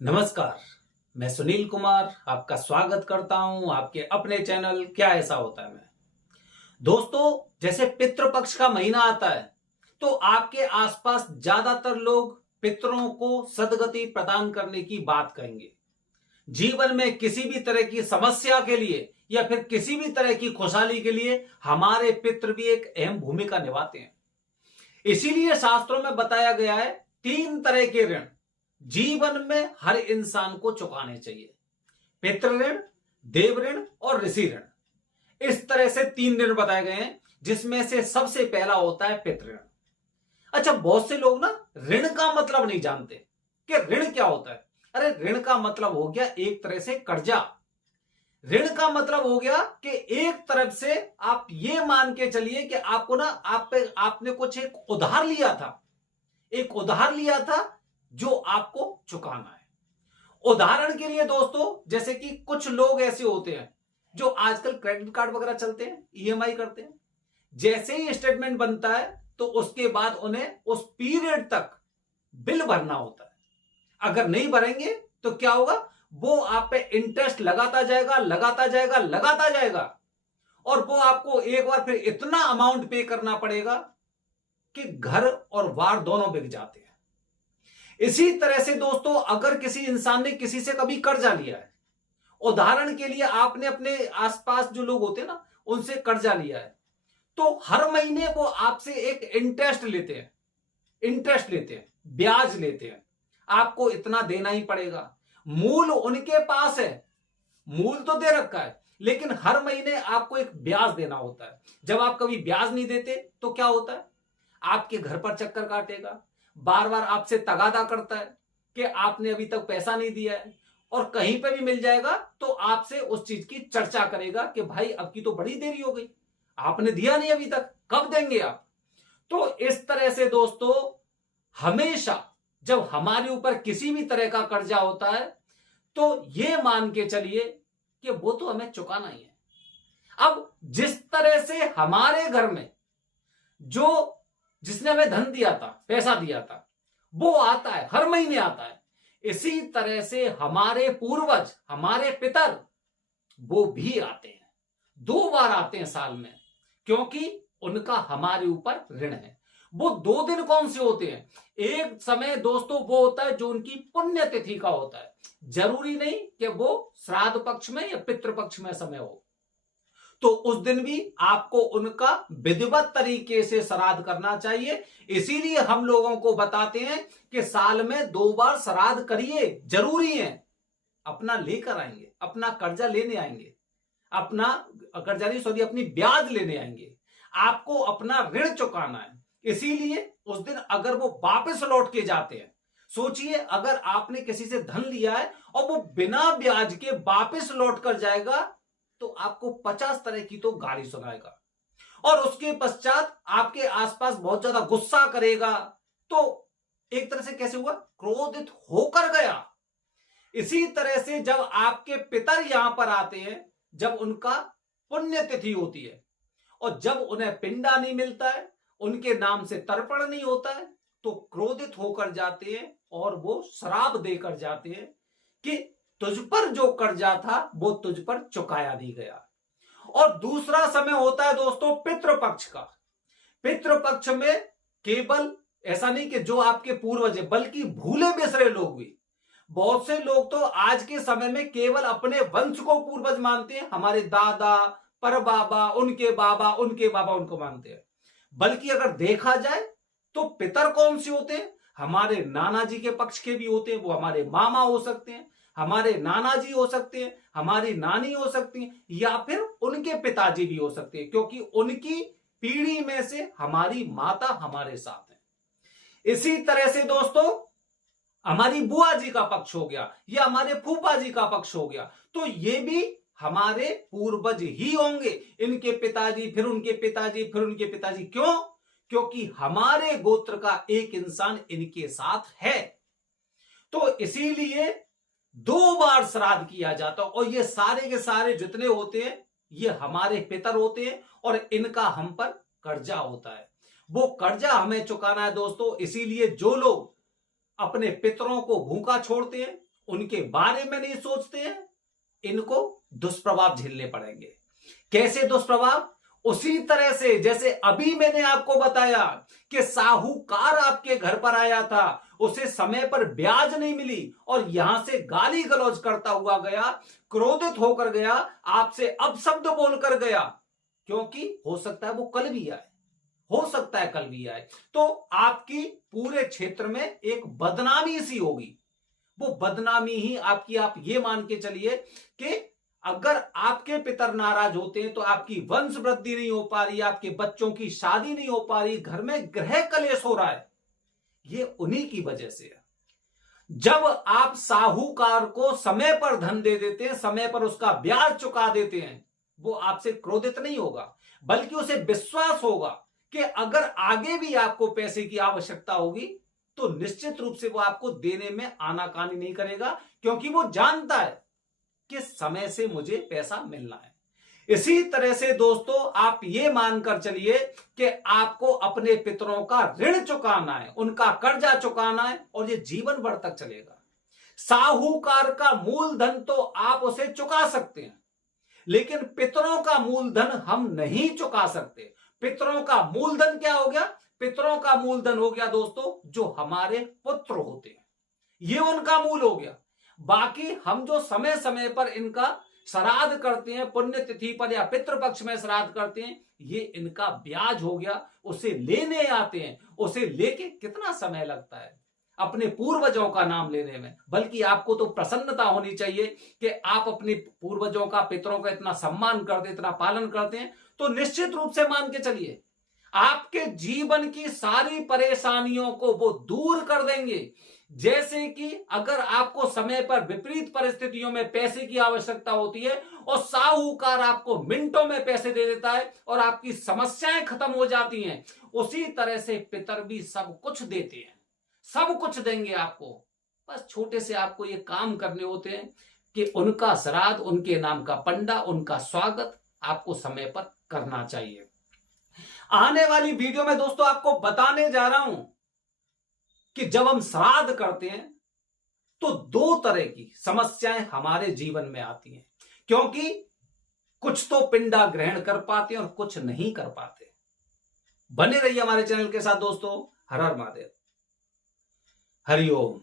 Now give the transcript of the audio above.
नमस्कार। मैं सुनील कुमार आपका स्वागत करता हूं आपके अपने चैनल क्या ऐसा होता है में। दोस्तों, जैसे पितृपक्ष का महीना आता है तो आपके आसपास ज्यादातर लोग पितरों को सदगति प्रदान करने की बात कहेंगे। जीवन में किसी भी तरह की समस्या के लिए या फिर किसी भी तरह की खुशहाली के लिए हमारे पितृ भी एक अहम भूमिका निभाते हैं। इसीलिए शास्त्रों में बताया गया है 3 तरह के ऋण जीवन में हर इंसान को चुकाने चाहिए। पितृ ऋण, देव ऋण और ऋषि ऋण। इस तरह से 3 ऋण बताए गए हैं जिसमें से सबसे पहला होता है पितृ ऋण। अच्छा, बहुत से लोग ना ऋण का मतलब नहीं जानते कि ऋण क्या होता है। अरे, ऋण का मतलब हो गया एक तरह से कर्जा। ऋण का मतलब हो गया कि एक तरफ से आप ये मान के चलिए कि आपको ना आपने कुछ एक उधार लिया था, जो आपको चुकाना है। उदाहरण के लिए दोस्तों, जैसे कि कुछ लोग ऐसे होते हैं जो आजकल क्रेडिट कार्ड वगैरह चलते हैं, ईएमआई करते हैं। जैसे ही स्टेटमेंट बनता है तो उसके बाद उन्हें उस पीरियड तक बिल भरना होता है। अगर नहीं भरेंगे तो क्या होगा, वो आप पे इंटरेस्ट लगाता जाएगा और वो आपको एक बार फिर इतना अमाउंट पे करना पड़ेगा कि घर और वार दोनों बिक जाते हैं। इसी तरह से दोस्तों, अगर किसी इंसान ने किसी से कभी कर्जा लिया है, उदाहरण के लिए आपने अपने आसपास जो लोग होते हैं ना उनसे कर्जा लिया है, तो हर महीने वो आपसे एक इंटरेस्ट लेते हैं, ब्याज लेते हैं। आपको इतना देना ही पड़ेगा। मूल उनके पास है, मूल तो दे रखा है, लेकिन हर महीने आपको एक ब्याज देना होता है। जब आप कभी ब्याज नहीं देते तो क्या होता है, आपके घर पर चक्कर काटेगा, बार बार आपसे तगादा करता है कि आपने अभी तक पैसा नहीं दिया है, और कहीं पे भी मिल जाएगा तो आपसे उस चीज की चर्चा करेगा कि भाई अब की तो बड़ी देरी हो गई, आपने दिया नहीं अभी तक, कब देंगे आप। तो इस तरह से दोस्तों, हमेशा जब हमारे ऊपर किसी भी तरह का कर्जा होता है तो यह मान के चलिए कि वो तो हमें चुकाना ही है। अब जिस तरह से हमारे घर में जिसने हमें धन दिया था, पैसा दिया था, वो आता है, हर महीने आता है, इसी तरह से हमारे पूर्वज, हमारे पितर, वो भी आते हैं। 2 बार आते हैं साल में, क्योंकि उनका हमारे ऊपर ऋण है। वो 2 दिन कौन से होते हैं? एक समय दोस्तों वो होता है जो उनकी पुण्यतिथि का होता है। जरूरी नहीं कि वो श्राद्ध पक्ष में या पितृ पक्ष में समय हो, तो उस दिन भी आपको उनका विधिवत तरीके से श्राद्ध करना चाहिए। इसीलिए हम लोगों को बताते हैं कि साल में 2 बार श्राद्ध करिए, जरूरी है। अपना लेकर आएंगे, अपना कर्जा लेने आएंगे, अपनी ब्याज लेने आएंगे, आपको अपना ऋण चुकाना है। इसीलिए उस दिन अगर वो वापस लौट के जाते हैं, सोचिए अगर आपने किसी से धन लिया है और वो बिना ब्याज के वापस लौट कर जाएगा तो आपको 50 तरह की तो गाली सुनाएगा, और उसके पश्चात आपके आसपास बहुत ज्यादा गुस्सा करेगा। तो एक तरह से कैसे हुआ, क्रोधित होकर गया। इसी तरह से जब आपके पितर यहां पर आते हैं, जब उनका पुण्यतिथि होती है और जब उन्हें पिंडा नहीं मिलता है, उनके नाम से तर्पण नहीं होता है, तो क्रोधित होकर जाते हैं और वो श्राप देकर जाते हैं कि तुझ पर जो कर्जा था वो तुझ पर चुकाया नहीं गया। और दूसरा समय होता है दोस्तों पितृपक्ष का। पितृपक्ष में केवल ऐसा नहीं कि जो आपके पूर्वज है, बल्कि भूले बिसरे लोग भी। बहुत से लोग तो आज के समय में केवल अपने वंश को पूर्वज मानते हैं, हमारे दादा, परबाबा, उनके बाबा उनको मानते हैं। बल्कि अगर देखा जाए तो पितर कौन से होते हैं, हमारे नाना जी के पक्ष के भी होते हैं। वो हमारे मामा हो सकते हैं, हमारे नाना जी हो सकते हैं, हमारी नानी हो सकती हैं, या फिर उनके पिताजी भी हो सकते हैं, क्योंकि उनकी पीढ़ी में से हमारी माता हमारे साथ है। इसी तरह से दोस्तों, हमारी बुआ जी का पक्ष हो गया या हमारे फूफा जी का पक्ष हो गया, तो ये भी हमारे पूर्वज ही होंगे। इनके पिताजी, फिर उनके पिताजी, फिर उनके पिताजी। क्यों? क्योंकि हमारे गोत्र का एक इंसान इनके साथ है। तो इसीलिए 2 बार श्राद्ध किया जाता है, और ये सारे के सारे जितने होते हैं ये हमारे पितर होते हैं, और इनका हम पर कर्जा होता है। वो कर्जा हमें चुकाना है दोस्तों। इसीलिए जो लोग अपने पितरों को भूखा छोड़ते हैं उनके बारे में नहीं सोचते हैं, इनको दुष्प्रभाव झेलने पड़ेंगे। कैसे दुष्प्रभाव? उसी तरह से जैसे अभी मैंने आपको बताया कि साहूकार आपके घर पर आया था, उसे समय पर ब्याज नहीं मिली और यहां से गाली गलौज करता हुआ गया, क्रोधित होकर गया, आपसे अपशब्द बोलकर गया, क्योंकि हो सकता है वो कल भी आए, हो सकता है कल भी आए, तो आपकी पूरे क्षेत्र में एक बदनामी सी होगी। वो बदनामी ही आपकी, आप ये मान के चलिए कि अगर आपके पितर नाराज होते हैं तो आपकी वंश वृद्धि नहीं हो पा रही, आपके बच्चों की शादी नहीं हो पा रही, घर में गृह कलेश हो रहा है, ये उन्हीं की वजह से है। जब आप साहूकार को समय पर धन दे देते हैं, समय पर उसका ब्याज चुका देते हैं, वो आपसे क्रोधित नहीं होगा, बल्कि उसे विश्वास होगा कि अगर आगे भी आपको पैसे की आवश्यकता होगी तो निश्चित रूप से वो आपको देने में आनाकानी नहीं करेगा, क्योंकि वो जानता है कि समय से मुझे पैसा मिलना है। इसी तरह से दोस्तों आप ये मानकर चलिए कि आपको अपने पितरों का ऋण चुकाना है, उनका कर्जा चुकाना है, और ये जीवन भर तक चलेगा। साहूकार का मूलधन तो आप उसे चुका सकते हैं, लेकिन पितरों का मूलधन हम नहीं चुका सकते। पितरों का मूलधन क्या हो गया? पितरों का मूलधन हो गया दोस्तों जो हमारे पुत्र होते हैं, ये उनका मूल हो गया। बाकी हम जो समय समय पर इनका श्राद्ध करते हैं, पुण्यतिथि पर या पितृपक्ष में श्राद्ध करते हैं, ये इनका ब्याज हो गया। उसे लेने आते हैं, उसे लेके कितना समय लगता है अपने पूर्वजों का नाम लेने में, बल्कि आपको तो प्रसन्नता होनी चाहिए कि आप अपने पूर्वजों का, पितरों का इतना सम्मान करते, इतना पालन करते हैं, तो निश्चित रूप से मान के चलिए आपके जीवन की सारी परेशानियों को वो दूर कर देंगे। जैसे कि अगर आपको समय पर विपरीत परिस्थितियों में पैसे की आवश्यकता होती है और साहूकार आपको मिनटों में पैसे दे देता है और आपकी समस्याएं खत्म हो जाती हैं, उसी तरह से पितर भी सब कुछ देते हैं, सब कुछ देंगे आपको। बस छोटे से आपको ये काम करने होते हैं कि उनका श्राद्ध, उनके नाम का पंडा, उनका स्वागत आपको समय पर करना चाहिए। आने वाली वीडियो में दोस्तों आपको बताने जा रहा हूं कि जब हम श्राद्ध करते हैं तो दो तरह की समस्याएं हमारे जीवन में आती हैं, क्योंकि कुछ तो पिंडा ग्रहण कर पाते हैं और कुछ नहीं कर पाते। बने रहिए हमारे चैनल के साथ दोस्तों। हर हर महादेव, हरिओम।